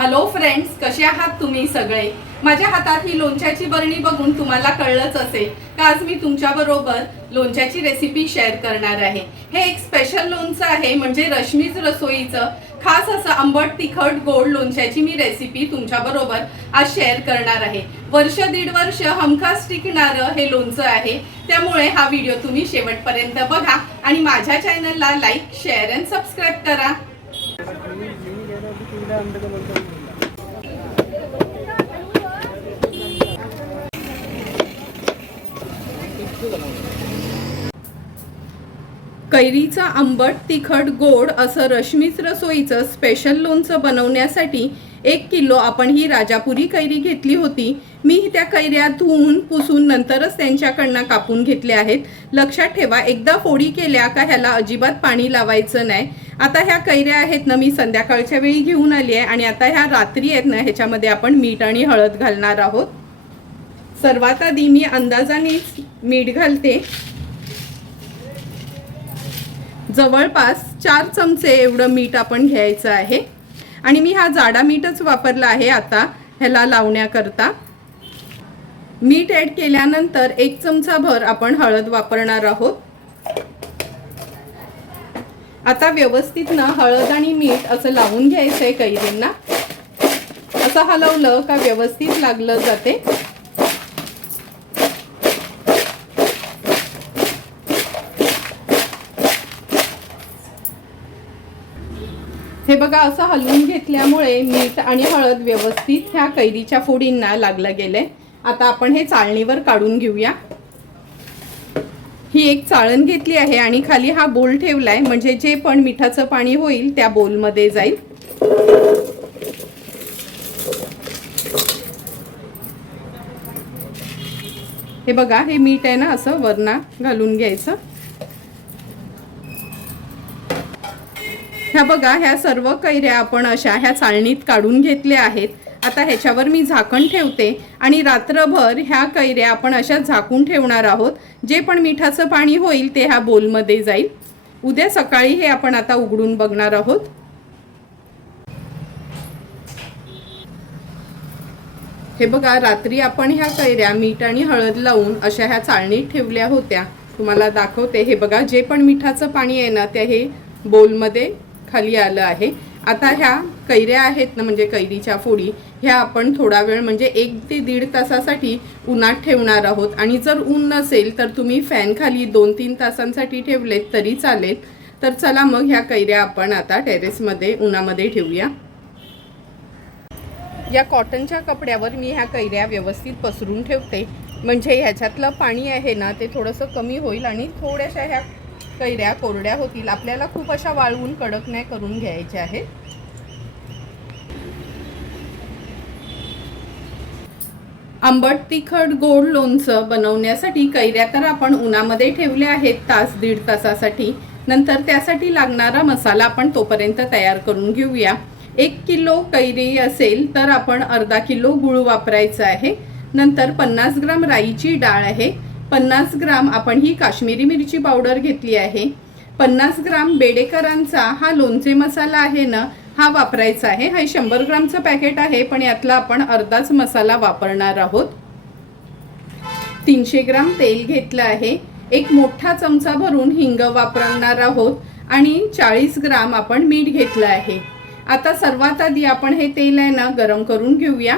Hello friends कसे आहात तुम्ही सगळे? माझ्या हातात ही लोणच्याची बरणी बघून तुम्हाला कळलंच असेल का आज मी तुमच्याबरोबर लोणच्याची रेसिपी शेअर करणार आहे. हे एक स्पेशल लोणचं आहे म्हणजे रश्मीज रसोईचं. खास असं आंबट तिखट गोड लोणच्याची मी रेसिपी तुमच्याबरोबर आज शेअर करणार आहे. वर्ष दीड वर्ष हमखास टिकणारं हे लोणचं आहे. त्यामुळे हा व्हिडिओ तुम्ही शेवटपर्यंत बघा आणि माझ्या चॅनलला लाईक शेअर अँड सबस्क्राईब करा. कैरीचं आंबट तिखट गोड असं रश्मीच रसोईचं स्पेशल लोणचं बनवण्यासाठी एक किलो आपण ही राजापुरी कैरी घेतली होती. मी त्या कैऱ्या धुवून पुसून नंतरच त्यांच्याकडनं कापून घेतल्या आहेत. लक्षात ठेवा एकदा फोडी केल्या का ह्याला अजिबात पाणी लावायचं नाही. आता ह्या कैऱ्या आहेत ना मी संध्याकाळच्या वेळी घेऊन आली आहे आणि आता ह्या रात्री आहेत ना ह्याच्यामध्ये आपण मीठ आणि हळद घालणार आहोत. सर्वात आधी मी अंदाजाने मीठ घालते. जवळपास चार चमचे एवढं मीठ आपण घ्यायचं आहे. आणि मी हा जाडा मीठच वापरला आहे आता ह्याला लावण्याकरता. मीठ ॲड केल्यानंतर एक चमचा भर आपण हळद वापरणार आहोत. आता व्यवस्थित ना हळद आणि मीठ असं लावून घ्यायचं आहे कैरींना. असं हलवलं का व्यवस्थित लागलं जाते. बघा असं हलवून घेतल्यामुळे मीठ आणि हळद व्यवस्थित ह्या कैरीच्या फोडींना लागलं गेलंय. आता आपण हे चाळणीवर काढून घेऊया. ही एक चाळण घेतली आहे आणि खाली हा बोल ठेवलाय. म्हणजे जे पण मिठाचं पाणी होईल त्या बोलमध्ये जाईल. हे बघा हे मीठ आहे ना असं वरणा घालून घ्यायचं. ह्या बघा ह्या सर्व कैऱ्या आपण अशा ह्या चाळणीत काढून घेतल्या आहेत. आता ह्याच्यावर मी झाकण ठेवते आणि रात्रभर ह्या कैऱ्या आपण अशा झाकून ठेवणार आहोत. जे पण मिठाचं पाणी होईल ते ह्या बोलमध्ये जाईल. उद्या सकाळी हे आपण आता उघडून बघणार आहोत. हे बघा रात्री आपण ह्या कैऱ्या मीठ आणि हळद लावून अशा ह्या चाळणीत ठेवल्या होत्या. तुम्हाला दाखवते हे बघा जे पण मिठाचं पाणी आहे ना ते हे बोलमध्ये खाली आलं आहे. आता ह्या कैऱ्या आहेत ना म्हणजे कैरीच्या फोडी ह्या आपण थोडा वेळ म्हणजे एक ते दीड तासासाठी उन्हात ठेवणार आहोत. आणि जर ऊन नसेल तर तुम्ही फॅन खाली दोन तीन तासांसाठी ठेवलेत तरी चालेल. तर चला मग ह्या कैऱ्या आपण आता टेरेसमध्ये उन्हामध्ये ठेवूया. या कॉटनच्या कपड्यावर मी ह्या कैऱ्या व्यवस्थित पसरून ठेवते. म्हणजे ह्याच्यातलं पाणी आहे ना ते थोडंसं कमी होईल आणि थोड्याशा ह्या कैऱ्या कोरड्या होतील. आपल्याला खूप अशा वाळवून कडक नाही करून घ्यायच्या आहेत. आंबट तिखट गोड लोणचं बनवण्यासाठी कैऱ्या तर आपण उन्हामध्ये ठेवल्या आहेत तास दीड तासासाठी. नंतर त्यासाठी लागणारा मसाला आपण तोपर्यंत तयार करून घेऊया. एक किलो कैरी असेल तर आपण अर्धा किलो गुळ वापरायचा आहे. नंतर पन्नास ग्राम राईची डाळ आहे. पन्नास ग्राम आपण ही काश्मीरी मिरची पावडर घेतली आहे. पन्नास ग्राम बेडेकरांचा हा लोणचे मसाला आहे ना हा वापरायचा आहे. हा शंभर ग्रामचं पॅकेट आहे पण यातला आपण अर्धाच मसाला वापरणार आहोत. तीनशे ग्राम तेल घेतलं आहे. एक मोठा चमचा भरून हिंग वापरणार आहोत आणि चाळीस ग्राम आपण मीठ घेतलं आहे. आता सर्वात आधी आपण हे तेल आहे ना गरम करून घेऊया.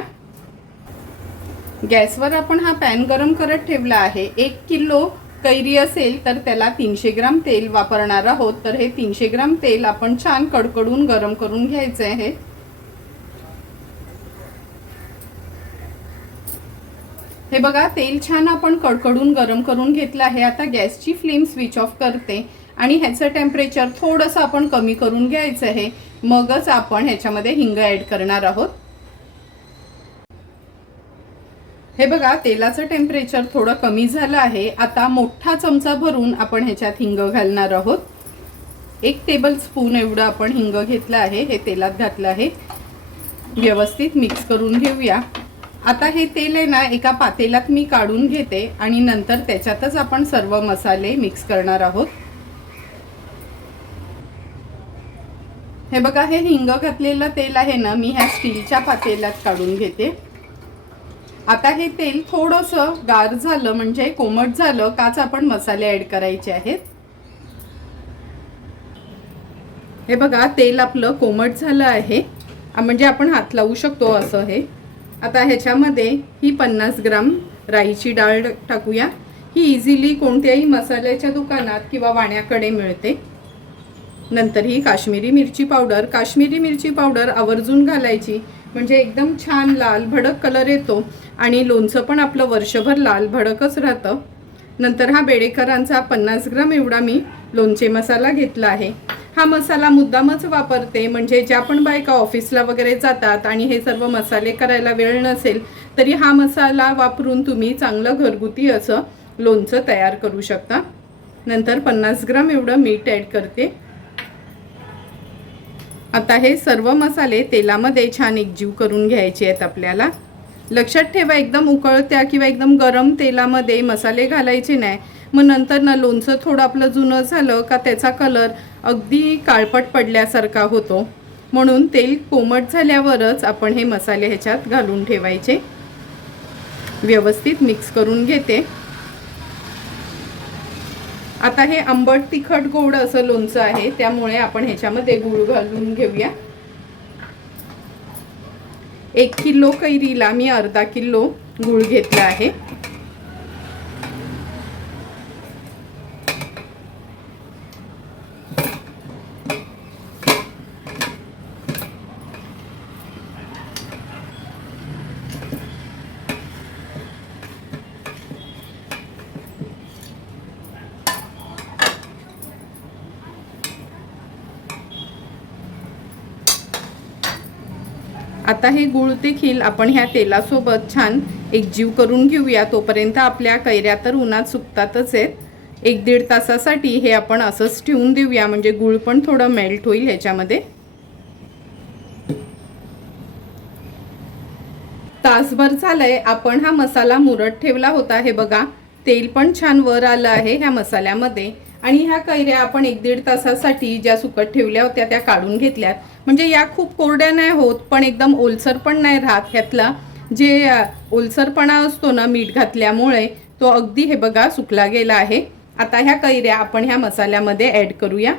गॅसवर आपण हा पॅन गरम करत ठेवला आहे. एक किलो कैरी असेल तर त्याला तीनशे ग्राम तेल वापरणार आहोत. तर हे तीनशे ग्राम तेल आपण छान कडकडून गरम करून घ्यायचं आहे. हे बघा तेल छान आपण कडकडून गरम करून घेतलं आहे. आता गॅसची फ्लेम स्विच ऑफ करते आणि ह्याचं टेम्परेचर थोडंसं आपण कमी करून घ्यायचं आहे. मगच आपण ह्याच्यामध्ये हिंग ॲड करणार आहोत. हे बघा तेलाचं टेम्परेचर थोडं कमी झालं आहे. आता मोठा चमचा भरून आपण ह्याच्यात हिंग घालणार आहोत. एक टेबल स्पून एवढं आपण हिंग घेतलं आहे हे तेलात घातलं आहे. व्यवस्थित मिक्स करून घेऊया. आता हे तेल आहे ना एका पातेल्यात मी काढून घेते आणि नंतर त्याच्यातच आपण सर्व मसाले मिक्स करणार आहोत. हे बघा हे हिंग घातलेलं तेल आहे ना मी ह्या स्टीलच्या पातेल्यात काढून घेते. आता हे तेल थोडंसं गार झालं म्हणजे कोमट झालं काच आपण मसाले ऍड करायचे आहेत. हे बघा तेल आपलं कोमट झालं आहे. म्हणजे आपण हात लावू शकतो असं हे. आता ह्याच्यामध्ये ही पन्नास ग्राम राईची डाळ टाकूया. ही इझिली कोणत्याही मसाल्याच्या दुकानात किंवा वाण्याकडे मिळते. नंतर ही काश्मीरी मिरची पावडर. काश्मीरी मिरची पावडर आवर्जून घालायची. म्हणजे एकदम छान लाल भडक कलर येतो आणि लोणचं पण आपलं वर्षभर लाल भडकच राहतं. नंतर हा बेडेकरांचा पन्नास ग्राम एवढा मी लोणचे मसाला घेतला आहे. हा मसाला मुद्दामच वापरते म्हणजे ज्या पण बायका ऑफिसला वगैरे जातात आणि हे सर्व मसाले करायला वेळ नसेल तरी हा मसाला वापरून तुम्ही चांगलं घरगुती असं लोणचं तयार करू शकता. नंतर पन्नास ग्राम एवढं मीठ ॲड करते. आता हे सर्व मसाले तेलामध्ये छान एकजीव करून घ्यायचे आहेत आपल्याला. लक्षात ठेवा एकदम उकळत्या किंवा एकदम गरम तेलामध्ये मसाले घालायचे नाही. मग नंतर ना लोणचं थोडं आपलं जुनं झालं का त्याचा कलर अगदी काळपट पडल्यासारखा होतो. म्हणून तेल कोमट झाल्यावरच आपण हे मसाले ह्याच्यात घालून ठेवायचे. व्यवस्थित मिक्स करून घेते. आता हे आंबट तिखट गोड असं लोणचं आहे त्यामुळे आपण ह्याच्यामध्ये गूळ घालून घेऊया. एक किलो कैरीला मी अर्धा किलो गूळ घेतला आहे. आता हे गुळ देखील आपण ह्या तेलासोबत छान एकजीव करून घेऊया. तोपर्यंत आपल्या कैऱ्या तर उन्हात सुकतातच आहेत. एक दीड तासासाठी हे आपण असंच ठेवून देऊया. म्हणजे गूळ पण थोडं मेल्ट होईल ह्याच्यामध्ये. तासभर झालंय. आपण हा मसाला मुरट ठेवला होता. हे बघा तेल पण छान वर आलं आहे ह्या मसाल्यामध्ये. आणि ह्या कैऱ्या आपण एक दीड तासासाठी ज्या सुकट ठेवल्या होत्या त्या काढून घेतल्यात. म्हणजे या खूप कोरड्या नाही होत पण एकदम ओलसर पण नाही राहत. ह्यातला जे ओलसरपणा असतो ना मीठ घातल्यामुळे तो अगदी हे बघा सुकला गेला आहे. आता ह्या कैऱ्या आपण ह्या मसाल्यामध्ये ॲड करूया.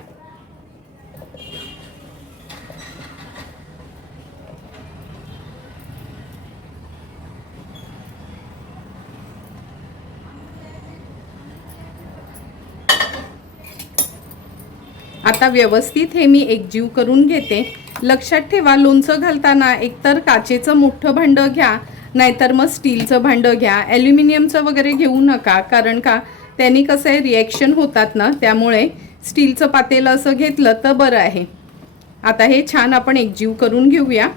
आता व्यवस्थित हे मी एकजीव करून घेते. लक्षात ठेवा लोणचं घालताना एकतर काचेचं मोठं भांडं घ्या नाहीतर मग स्टीलचं भांडं घ्या. ॲल्युमिनियमचं वगैरे घेऊ नका कारण का? त्यांनी कसं आहे रिॲक्शन होतात ना त्यामुळे स्टीलचं पातेलं असं घेतलं तर बरं आहे. आता हे छान आपण एकजीव करून घेऊया.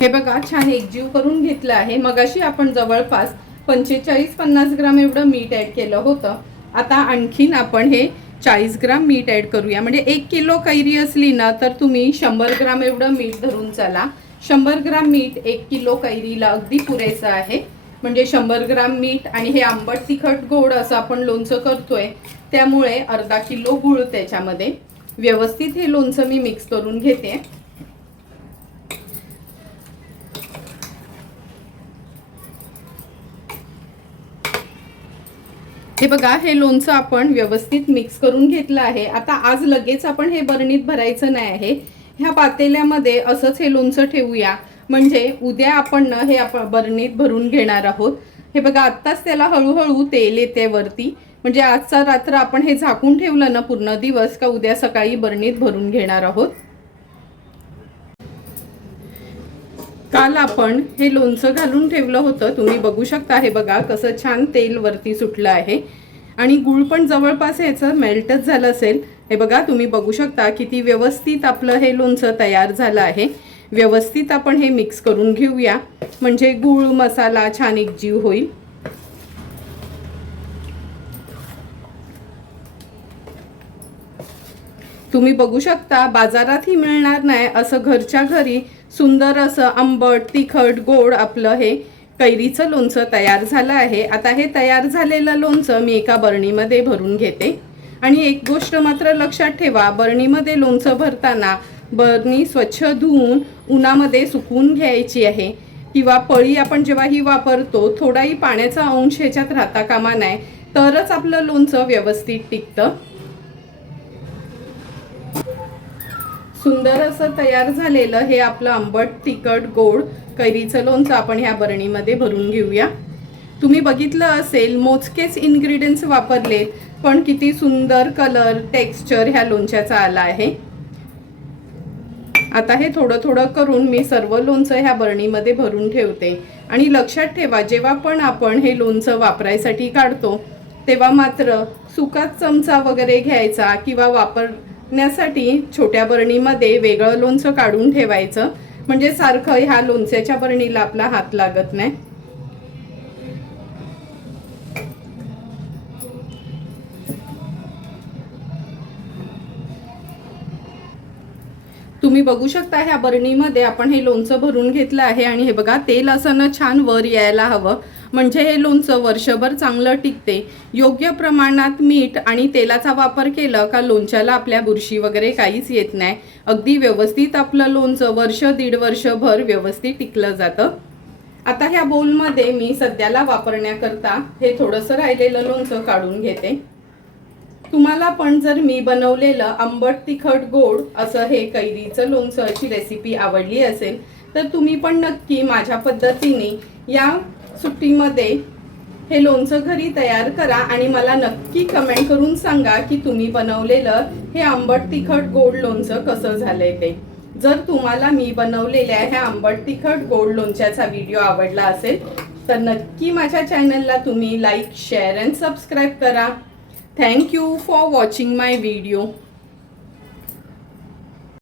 हे बघा छान एकजीव करून घेतलं आहे. मगाशी आपण जवळपास पंचेचाळीस पन्नास ग्राम एवढं मीठ ॲड केलं होतं. आता आणखीन आपण हे चाळीस ग्राम मीठ ॲड करूया. म्हणजे एक किलो कैरी असली ना तर तुम्ही शंभर ग्राम एवढं मीठ धरून चला. शंभर ग्राम मीठ एक किलो कैरीला अगदी पुरेसं आहे. म्हणजे शंभर ग्राम मीठ आणि हे आंबट तिखट गोड असं आपण लोणचं करतोय त्यामुळे अर्धा किलो गूळ त्याच्यामध्ये. व्यवस्थित हे लोणचं मी मिक्स करून घेते. हे बघा हे लोणचं आपण व्यवस्थित मिक्स करून घेतलं आहे. आता आज लगेच आपण हे बरणीत भरायचं नाही आहे. ह्या पातेल्यामध्ये असंच हे लोणचं ठेवूया. म्हणजे उद्या आपण ना हे आपण बरणीत भरून घेणार आहोत. हे बघा आत्ताच त्याला हळूहळू तेल येते वरती. म्हणजे आजचा रात्र आपण हे झाकून ठेवलं ना पूर्ण दिवस का उद्या सकाळी बरणीत भरून घेणार आहोत. काल आपण हे लोणचं घालून ठेवलं होतं. तुम्ही बघू शकता हे बघा कसं छान तेल वरती सुटलं आहे. आणि गुळ पण जवळपास ह्याचं मेल्टच झालं असेल. हे बघा तुम्ही बघू शकता किती व्यवस्थित आपलं हे लोणचं तयार झालं आहे. व्यवस्थित आपण हे मिक्स करून घेऊया. म्हणजे गूळ मसाला छान एकजीव होईल. तुम्ही बघू शकता बाजारातही मिळणार नाही. असं घरच्या घरी सुंदर असं आंबट तिखट गोड आपलं हे कैरीचं लोणचं तयार झालं आहे. आता हे तयार झालेलं लोणचं मी एका बरणीमध्ये भरून घेते. आणि एक गोष्ट मात्र लक्षात ठेवा बरणीमध्ये लोणचं भरताना बरणी स्वच्छ धुवून उन्हामध्ये सुकवून घ्यायची आहे. किंवा पळी आपण जेव्हा ही वापरतो थोडाही पाण्याचा अंश ह्याच्यात राहता कामा नाही तरच आपलं लोणचं व्यवस्थित टिकतं. सुंदर असं तयार झालेलं हे आपलं आंबट तिखट गोड कैरीचं लोणचं आपण ह्या बरणीमध्ये भरून घेऊया. तुम्ही बघितलं असेल मोजकेच इन्ग्रेडियंट्स वापरलेत पण किती सुंदर कलर टेक्स्चर ह्या लोणच्याचा आला आहे. आता हे थोडं थोडं करून मी सर्व लोणचं ह्या बरणीमध्ये भरून ठेवते. आणि लक्षात ठेवा जेव्हा पण आपण हे लोणचं वापरायसाठी काढतो तेव्हा मात्र सुकाच चमचा वगैरे घ्यायचा किंवा वापर वापरण्यासाठी छोट्या बरणीमध्ये वेगळं लोणचं काढून ठेवायचं. म्हणजे सारखं ह्या लोणच्याच्या बरणीला आपला हात लागत नाही. तुम्ही बघू शकता ह्या बरणीमध्ये आपण हे लोणचं भरून घेतलं आहे आणि हे बघा तेल असं ना छान वर यायला हवं. म्हणजे हे लोणचं वर्षभर चांगलं टिकते. योग्य प्रमाणात मीठ आणि तेलाचा वापर केला का लोणच्याला आपल्या बुरशी वगैरे काहीच येत नाही. अगदी व्यवस्थित आपलं लोणचं वर्ष दीड वर्षभर व्यवस्थित टिकलं जातं. आता ह्या बोलमध्ये मी सध्याला वापरण्याकरता हे थोडंसं राहिलेलं लोणचं काढून घेते. तुम्हाला पण जर मी बनवलेलं आंबट तिखट गोड असं हे कैरीचं लोणचं अशी रेसिपी आवडली असेल तर तुम्ही पण नक्की माझ्या पद्धतीने या सुट्टीमध्ये हे लोणचं घरी तयार करा आणि मला नक्की कमेंट करून सांगा की तुम्ही बनवलेलं हे आंबट तिखट गोड लोणचं कसं झालंय ते जर तुम्हाला मी बनवलेल्या ह्या आंबट तिखट गोड लोणच्याचा व्हिडिओ आवडला असेल तर नक्की माझ्या चॅनलला तुम्ही लाईक शेअर अँड सबस्क्राईब करा thank you for watching my video.